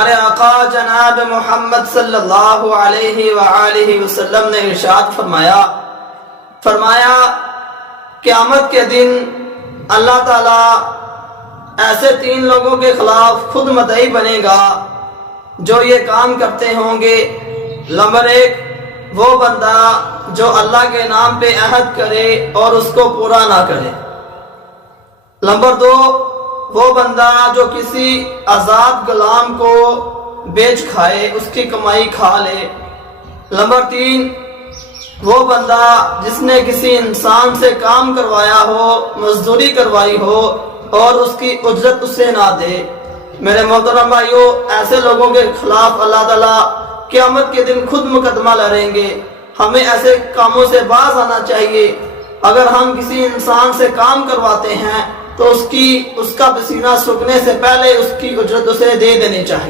हमारे आका जनाब मोहम्मद सल्लल्लाहु अलैहि वसल्लम ने इरशाद फरमाया क़यामत के दिन अल्लाह ताला ऐसे 3 लोगों के खिलाफ खुद मदई बनेगा जो ये काम करते होंगे। नंबर 1, वो बंदा जो अल्लाह के नाम पे अहद करे और उसको पूरा ना करे। नंबर 2, वो बंदा जो किसी आज़ाद गुलाम को बेच खाए, उसकी कमाई खा ले। नंबर 3, वो बंदा जिसने किसी इंसान से काम करवाया हो, मजदूरी करवाई हो और उसकी उजरत उसे ना दे। मेरे मोहतरम भाइयों, ऐसे लोगों के खिलाफ अल्लाह ताला क़यामत के दिन खुद मुकदमा लड़ेंगे। हमें ऐसे कामों से बाज आना चाहिए। अगर हम किसी इंसान से काम करवाते हैं तो उसका पसीना सूखने से पहले उसकी उजरत उसे दे देनी चाहिए।